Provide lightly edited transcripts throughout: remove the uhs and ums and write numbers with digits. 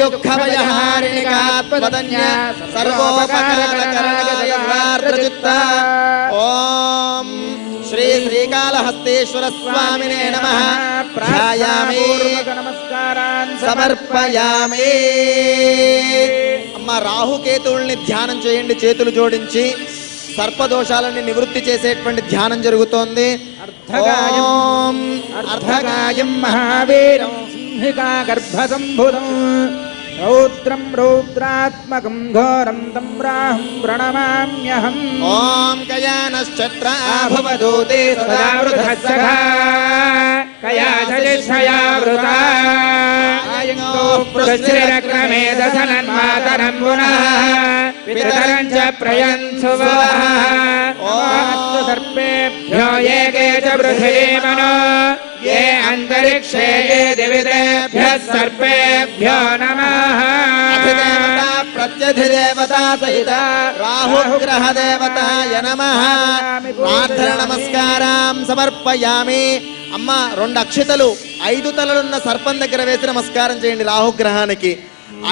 దుఃఖభయహారిణికాత్మదన్య సర్వోపకారకరణార్థచిత్త ఓం శ్రీ శ్రీకాళహస్తేశ్వర స్వామినే నమః. ధ్యాయామి నమస్కారాన్ సమర్పయామి. అమ్మ రాహుకేతువుల్ని ధ్యానం చేయండి. చేతులు జోడించి సర్పదోషాలని నివృత్తి చేసేటువంటి ధ్యానం జరుగుతోంది. అర్ధగాయం మహావీరం సింహికా గర్భసంభుతం రౌద్రం రౌద్రాత్మకం ఘోరం తం రాహం ప్రణమామ్యహం. ఓం కయానశ్చత్ర ఆభవదూతే సదా వృధస్సఖా కయాసజిష్ఠయా వృతా పుష్టిరక్రమే దశనన్మాతరం పునః పితరం చ ప్రయంసువః. సర్పేభ్యో ఏకే చ పృథివీమనో ఏ అంతరిక్షే ఏ దివిదేభ్యః సర్పేభ్యో నమః. అధిదేవతా ప్రత్యధిదేవతా సహిత రాహుగ్రహ దేవతాయ నమః. ప్రార్థన నమస్కారం సమర్పయామి. అమ్మ 2 అక్షతలు 5 తలలున్న సర్పం దగ్గర వేసి నమస్కారం చేయండి. రాహుగ్రహానికి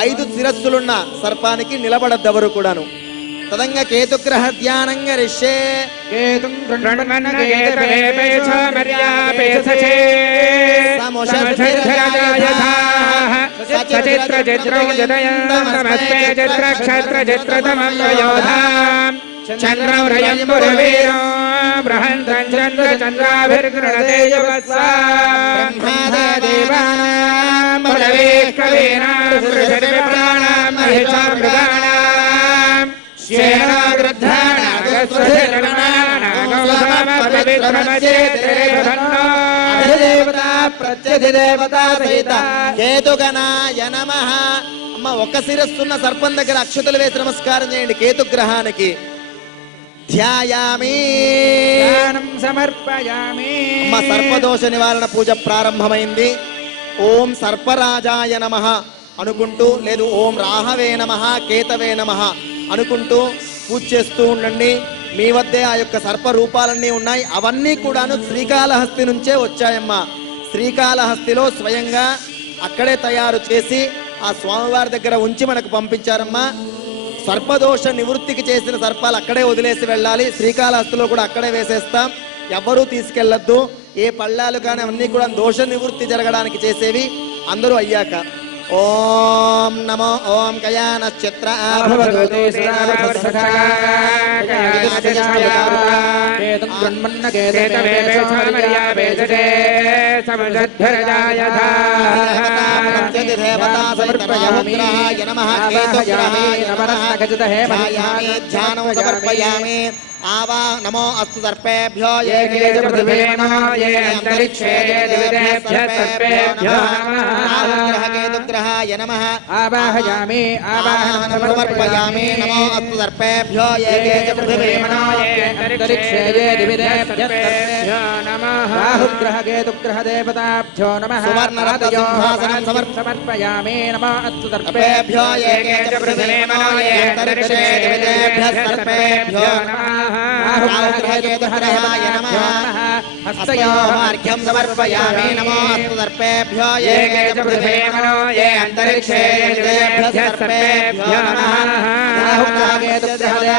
5 శిరస్సులున్న సర్పానికి నిలబడద్దెవరు కూడాను. తదంగా కేతుగ్రహ ధ్యానం గరిష్యే. బృహంతం చంద్ర చంద్రాభిర్గృణతే యువస్సా బ్రహ్మాదేవానాం పదవే కవీనాం సురసర్వప్రాణాం మహిషాం మృగాణాం శ్యేనా అధిదేవతా ప్రత్యధిదేవతా సహిత కేతుగణాయ నమః. అమ్మ 1 శిరస్సున్న సర్పం దగ్గర అక్షతలు వేసి నమస్కారం చేయండి. కేతుగ్రహానికి ధ్యాయామి సమర్పయామి. అమ్మ సర్పదోష నివారణ పూజ ప్రారంభమైంది. ఓం సర్పరాజాయ నమః అనుకుంటూ, లేదు ఓం రాహవే నమః కేతవే నమః అనుకుంటూ పూజ చేస్తూ ఉండండి. మీ వద్దే ఆ యొక్క సర్ప రూపాలన్నీ ఉన్నాయి. అవన్నీ కూడాను శ్రీకాళహస్తి నుంచే వచ్చాయమ్మా. శ్రీకాళహస్తిలో స్వయంగా అక్కడే తయారు చేసి ఆ స్వామివారి దగ్గర ఉంచి మనకు పంపించారమ్మా. సర్పదోష నివృత్తికి చేసిన సర్పాలు అక్కడే వదిలేసి వెళ్ళాలి. శ్రీకాళహస్తిలో కూడా అక్కడే వేసేస్తాం. ఎవ్వరూ తీసుకెళ్లొద్దు. ఏ పళ్ళాలు కానీ అవన్నీ కూడా దోష నివృత్తి జరగడానికి చేసేవి. అందరూ అయ్యాక ఓం నమో ఓం కయానశ్చత్ర ఆభవదూతే ఆవా నమో అస్తు సర్పేభ్యో ఏ పృథివీమనో ఏ అంతరిక్షే ఏ దివిదేభ్యః సర్పేభ్యో నమః. కేతుగ్రహాయ నమః. ఆవాహయామి ఆవాహనం సమర్పయామి. నమో అస్తు సర్పేభ్యో ఏ పృథివీమనో ఏ అంతరిక్షే ఏ దివిదేభ్యః సర్పేభ్యో నమః. రాహుగ్రహ కేతుగ్రహ దేవతాభ్యో నమః. సువర్ణరత్న సింహాసనం సమర్పయామి. నమో అస్తు సర్పేభ్యో ఏ పృథివీమనో ఏ అంతరిక్షే ఏ దివిదేభ్యః సర్పేభ్యో నమః. రాహుగ్రహాయ నమః. హస్తయోర్ఘ్యం సమర్పయామి. నమో అస్తు సర్పేభ్యో ఏ పృథివీమనో ఏ అంతరిక్షే ఏ దివిదేభ్యః సర్పేభ్యో నమః. రాహుగ్రహకేతుగ్రహాయ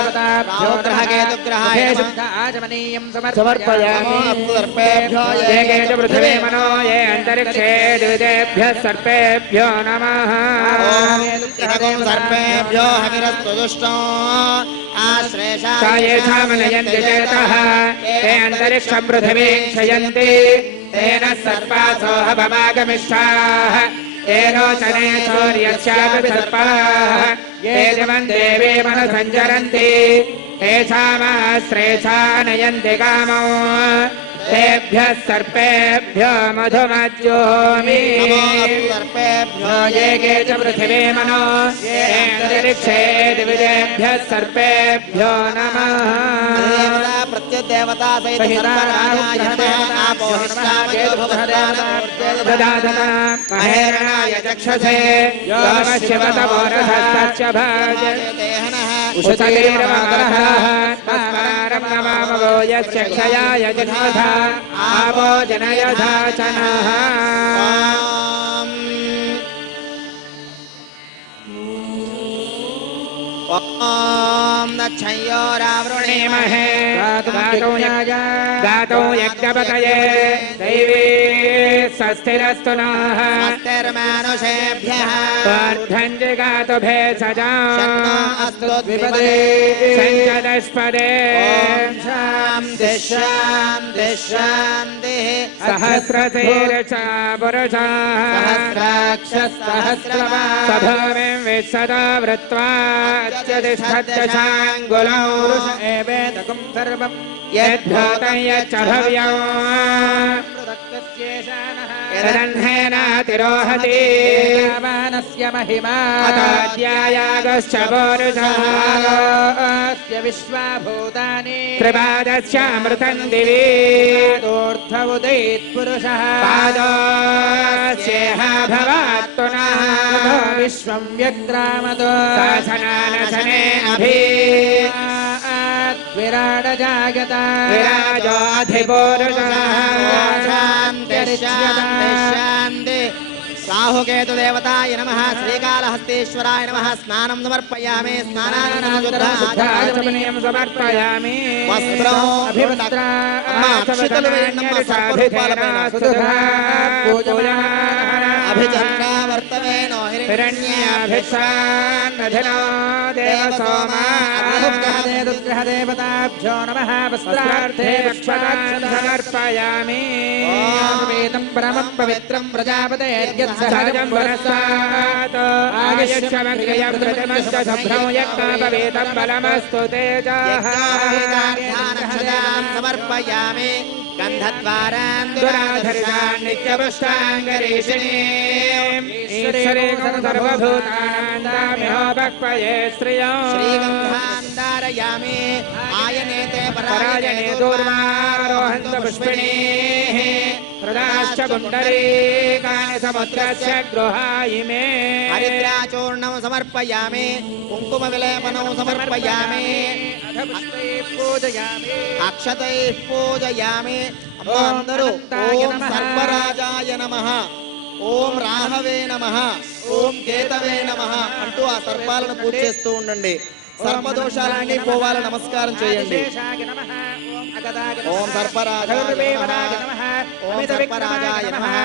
ఆచమనీయం సమర్పయామి. అస్తు సర్పేభ్యో ఏ పృథివీమనో ఏ అంతరిక్షే ఏ దివిదేభ్యః సర్పేభ్యో నమః. ఇదగం సర్పేభ్యో హవిరస్తు దుష్టం ఆశ్రేషామనయంతి చేతః తే అంతరిక్షం పృథివీం క్షయంతి తేన సర్పాసో హవమాగమిష్టాః తేనోచనే సూర్యస్యాపి సర్పాః ఏ దివం దేవే మనసంచరంతి తేషామాశ్రేషా నయంతి కామో తేభ్యః సర్పేభ్యో మధుమజ్జోమి. సర్పేభ్యో ఏకే చ పృథివీమనో ఏ అంతరిక్షే దివిదేభ్యః సర్పేభ్యో నమః. ప్రత్యదేవతా సహిత మహేరణాయ చక్షసే శివతమోరథశ్చ భాజతే ఉషతీర్మాతరః తస్మారం నమామవో యక్షయాయ జన్మథా ఆవో జనయథా చనః. ॐ दक्षयोरावृणीमहे गातौ यज्ञपतये दैवी स्वस्तिरस्तु नः स्वस्तिर्मानुषेभ्यः वर्धन्तिगातु भेषजां शन्नो अस्तु द्विपदे सञ्चदष्पदे ॐ शान्तिः शान्तिः शान्तिः सहस्रशीर्षा पुरुषाः सहस्राक्षसहस्रवान् सभूमिं विश्वतो वृत्वा अत्यतिष्ठत्यशाङ्गुलौ पुरुष एवेदकं सर्वं यद्भूतं यच्च भव्यं यदह्नेनातिरोहति वानस्य महिमा अतोऽध्यायागश्च पुरुषः विश्वाभूतानि त्रिपादस्यामृतं दिवि ऊर्ध्वोदयेत्पुरुषः पादस्येह भवात् पुनः विश्वं व्यग्रामतो शासनानशने अभि विराड जागता विराजोऽधिपुरुषः शान्तिः शान्तिः शान्तिः राहुकेतु देवताय नमः श्रीकालहस्तेश्वराय नमः स्नानं समर्पयामि स्नानानन्तरं समर्पयामि वस्त्रं अक्षितలు వేయండమ్మ సర్వరూపాలపైన అభిచంద్రావర్తవేనో హిరణ్యాభిషాన్నధినో దేవసోమా దేవతాభ్యో నమః వస్త్రార్థే వక్షాక్షరం సమర్పయామి వేదం పరమం పవిత్రం ప్రజాపతేర్యత్సహజం వరస్సాత్ ఆయుష్యమగ్రయం ప్రతిమశ్చ శుభ్రం యజ్ఞాపవేదం బలమస్తు తేజః సమర్పయామి గంధద్వారాంధురాధర్షాన్ నిత్యపుష్టాంగరీషిణీం ఈశ్వరీం సర్వభూతానాందామిహో భక్పయే శ్రియం శ్రీగంధాంధారయామి ఆయనేతే పరాయణే దూర్వారోహంత పుష్పిణీః హృదాశ్చ పుండరీకాని సముద్రస్య గృహాయిమే హరిద్రాచూర్ణం సమర్పయామి కుంకుమ విలేపనం సమర్పయామి పూజయామి అక్షతైః పూజయామి అందరూ ఓం సర్పరాజాయ నమః ఓం రాహవే నమః ఓం కేతవే నమః అంటూ ఆ సర్పాలను పూజ చేస్తూ ఉండండి. సర్పదోషాలన్నీ పోవాలని నమస్కారం చేయండి. ఓం సర్పరాజాయ నమః ఓం సర్పరాజాయ నమః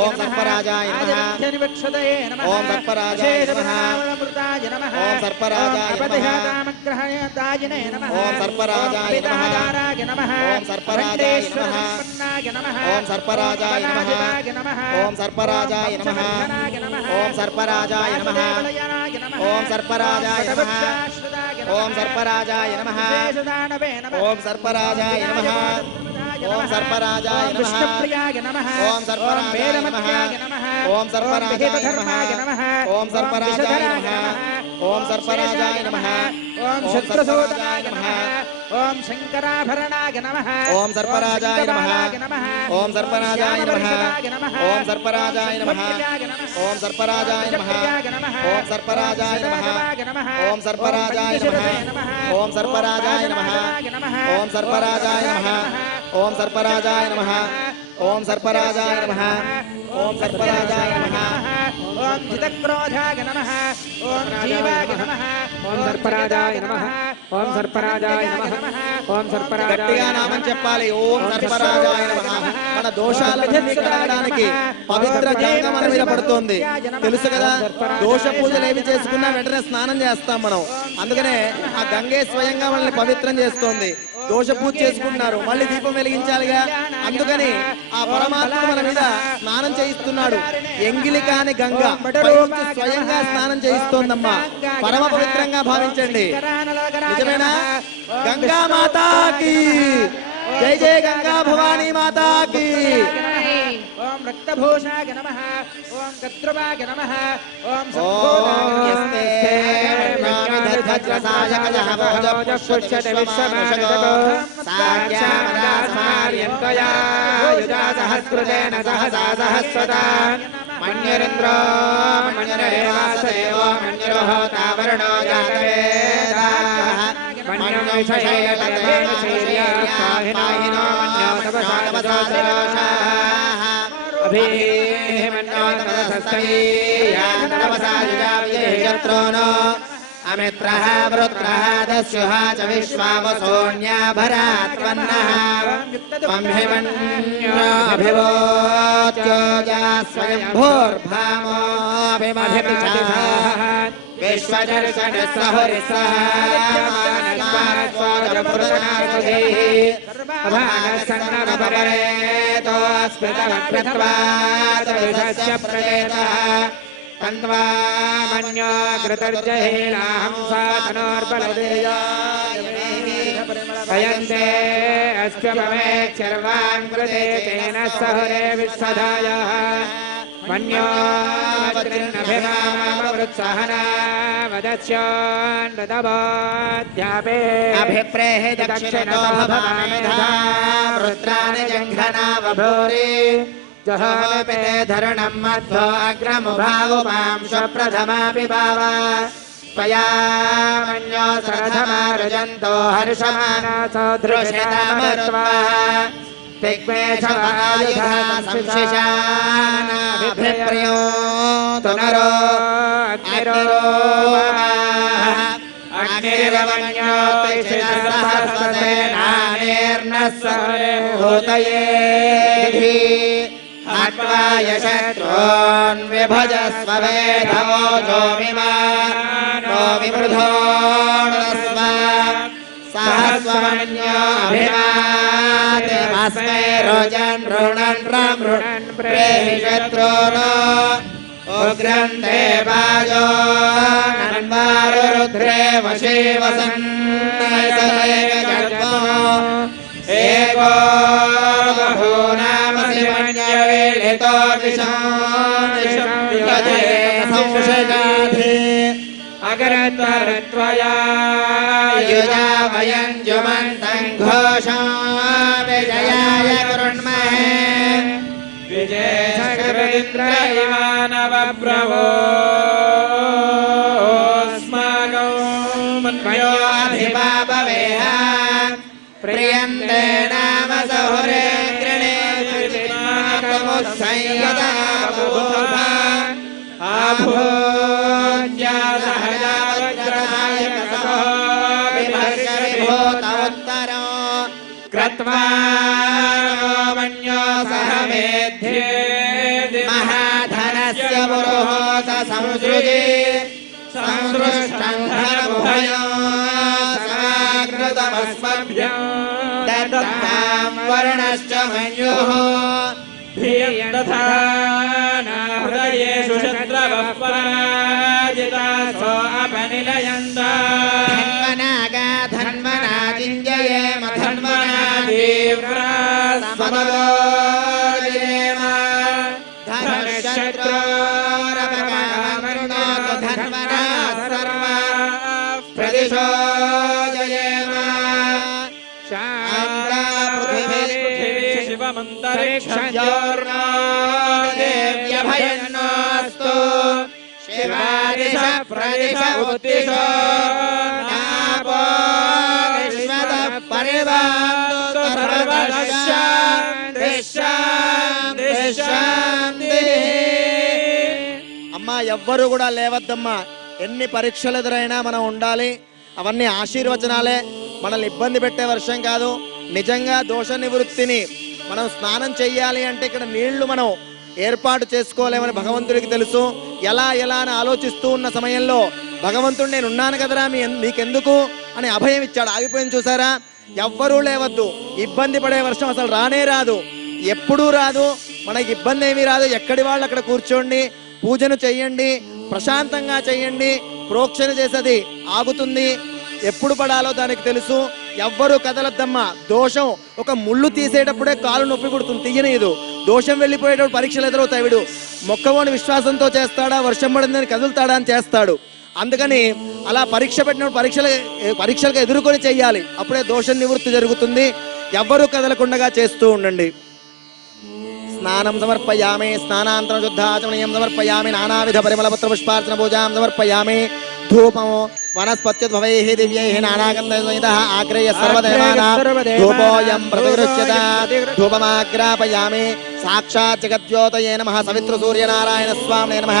ఓం సర్పరాజాయ నమః ఓం సర్పరాజాయ నమః ఓం సర్పరాజాయ నమః ఓం సర్పరాజాయ నమః ఓం సర్పరాజాయ నమః ఓం సర్పరాజాయ నమః ఓం సర్పరాజాయ నమః ఓం సర్పరాజాయ నమః ఓం సర్పరాజాయ నమః ఓం సర్పరాజాయ నమః ఓం సర్పరాజాయ నమః ఓం సర్పరాజాయ నమః ఓం సర్పరాజాయ నమః ఓం సర్పరాజాయ నమః ఓం సర్పరాజాయ నమః ఓం సర్పరాజాయ నమః ఓం శత్రుసూదనాయ నమః ఓం శంకరాభరణాయ నమః ఓం సర్పరాజాయ నమః ఓం సర్పరాజాయ నమః ఓం సర్పరాజాయ నమః ఓం సర్పరాజాయ నమః ఓం సర్పరాజాయ నమః ఓం సర్పరాజాయ నమః ఓం సర్పరాజాయ నమః ఓం సర్పరాజాయ నమః ఓం సర్పరాజాయ నమః ఓం సర్పరాజాయ నమః ఓం సర్పరాజాయ నమః ఓం చితక్రోధాయ నమః ఓం జీవాయ నమః ఓం సర్పరాజాయ నమః ఓం సర్పరాజాయ నమః ఓం సర్పరాజాయ గట్టిగా నామం చెప్పాలి. ఓం సర్పరాజాయ నమః. మన దోషాలన్నీ కడగడానికి పవిత్ర గంగ మన మీద పడుతోంది. తెలుసు కదా, దోష పూజలు ఏవి చేసుకున్నా వెంటనే స్నానం చేస్తాం మనం. అందుకనే ఆ గంగే స్వయంగా మనల్ని పవిత్రం చేస్తోంది. దోష పూజ చేసుకుంటున్నారు, మళ్ళీ దీపం వెలిగించాలిగా. అందుకని ఆ పరమాత్ముడు మన మీద స్నానం చేయిస్తున్నాడు. ఎంగిలి కాని గంగ పైనుంచి స్వయంగా స్నానం చేయిస్తోందమ్మా. పరమ పవిత్రంగా భావించండి. నిజమేనా? గంగా మాతాకి జై జై, గంగా భవానీ మాతాకి. ఓం రక్తభూషాయ నమః ఓం కద్రువాయ నమః ఓం సహస్రదేన సహసా సహస్రదా మన్యరేంద్రో మన్యరేవాసదేవో మన్యరోహతావరుణో జాతవేదాః మన్యశైలతేనశైర్యాపాహినో మన్యోతపసాదరోషాః అభిమన్యోతపసస్తైయాతపసాయుజ शत्रो नो अमित्रः वृत्रः दस्युः च विश्वावसोऽन्या भरात्वन्नः त्वं हिमन्योऽभिवोत्योजा स्वयंभूर्भामोऽभिमहिषः विश्वदर्शनः सहुरिसः तन्वा मन्यो कृतर्जहीनाहंसातनोर्बलदेयायन्ते अस्त्यपमेक्षर्वान् कृते तेन सहुरे विश्वधायः मन्यो वृत्सहना वदस्योन्नतमोऽध्यापे अभिप्रेहि दक्षिणतो भवामेधा वृत्राणि जङ्घना बभूरि जहोमिते धरणं मध्वो अग्रमुभावुपां स्वप्रथमापि भावा त्वया मन्यो सरथमा रुजन्तो हर्षमानासो दृश्यतामरुत्वा दिग्मेषवायुधा संशिशानाभिप्रियो तुनरो अग्निरवन्यो त्रिशिरसहस्रसेनानेर्नः सहे होतयेधि हत्वा यशत्रून् विभजस्व वेधवोजो विमानो विवृधोणस्व सहस्वमन्योऽभिवादिमस्मै रोजन् ऋणन् रमृणन् प्रेहि शत्रून् उग्रं देवायो नन्वारुरुद्रे वशे वसन्नैसैकजन्मो एको बहूनामसि मन्यवेलितो दिशांशगाधि अगरत्वरत्वया युजा वयं जुमन्तं घोषा विजयाय कृण्महे विजयसकृन्द्रैवानवप्रभोऽस्माकं मन्योऽधिपापवेह प्रियन्ते नाम सहुरे गृणे कृतिमाकमुत्संयता बभूथा आभूज्या सहजा वज्रदायकसहो विभर्षविभूत उत्तरो कृत्वा मन्यो सह मेध्ये महाधनस्य पुरोहोत संसृजे संसृष्टं धनमुभयो समाकृतमस्मभ्यं दत्तां वर्णश्च मन्युः धियं तथा हृदयेषु शत्रवः पराजितासो अपनिलयन्ता धन्वनागा धन्वना चिञ्जयेम धन्वना तीव्रा समलोजयेम धनुशत्रोरपगामरुणोतु धन्वना सर्वा प्रदिशो जयेम शान्ता पृथिवी शिवमन्तरिक्षयोर्नो देव्यभयन्नोऽस्तु शिवादिश प्रदिश उत्तिशो नापो विश्वतः परिवान्तु सर्वतः शान्तिः. అమ్మా ఎవ్వరు కూడా లేవద్దమ్మా. ఎన్ని పరీక్షలు ఎదురైనా మనం ఉండాలి. అవన్నీ ఆశీర్వచనాలే, మనల్ని ఇబ్బంది పెట్టే వర్షం కాదు. నిజంగా దోష నివృత్తిని మనం స్నానం చెయ్యాలి అంటే ఇక్కడ నీళ్లు మనం ఏర్పాటు చేసుకోలేమని భగవంతుడికి తెలుసు. ఎలా అని ఆలోచిస్తూ ఉన్న సమయంలో భగవంతుడు నేను ఉన్నాను కదరా మీకెందుకు అని అభయం ఇచ్చాడు. ఆగిపోయింది చూసారా. ఎవ్వరూ లేవద్దు. ఇబ్బంది పడే వర్షం అసలు రానే రాదు, ఎప్పుడూ రాదు. మనకి ఇబ్బంది ఏమీ రాదు. ఎక్కడి వాళ్ళు అక్కడ కూర్చోండి, పూజను చెయ్యండి, ప్రశాంతంగా చెయ్యండి. ప్రోక్షణ చేసేది ఆగుతుంది. ఎప్పుడు పడాలో దానికి తెలుసు. ఎవ్వరూ కదలద్దమ్మా. దోషం ఒక ముళ్ళు తీసేటప్పుడే కాలు నొప్పి పుడుతుంది, తీయనీదు. దోషం వెళ్ళిపోయేటప్పుడు పరీక్షలు ఎదురవుతాయి. వీడు మొక్కవోని విశ్వాసంతో చేస్తాడా, వర్షం పడిందని కదులుతాడా అని చేస్తాడు. అందుకని అలా పరీక్ష పెట్టినప్పుడు పరీక్షలకు ఎదుర్కొని చెయ్యాలి. అప్పుడే దోషం నివృత్తి జరుగుతుంది. ఎవ్వరూ కదలకుండా చేస్తూ ఉండండి. స్నానం సమర్పయామి, స్నానాంతరం శుద్ధాచమనీయం సమర్పయామి, నానావిధ పరిమళపత్ర పుష్పార్చన పూజాం సమర్పయామి. ధూపము వనస్పత్యుద్భవైః దివ్యైః నానాగంధైః ఆగ్రేయ సర్వదేవానాం ధూపోయం ప్రతిగృహ్యత. ధూపమాగ్రాపయామి. సాక్షాత్ జగద్యోతయే నమః, సవితృ సూర్యనారాయణ స్వామినే నమః.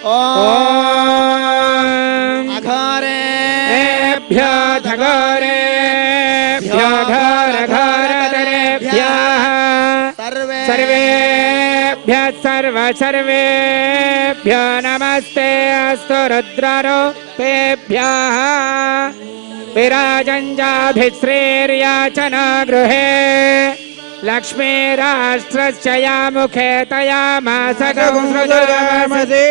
ఓం అఘారేభ్యో ఘోరేభ్యో ఘోరఘోరతరేభ్యః सर्वेभ्यः सर्वेभ्यो नमस्ते अस्तु रुद्ररूपेभ्यः विराजञ्जाभिश्रीर्याचना गृहे लक्ष्मीराष्ट्रस्य या मुखे तया मासगं सृजामसि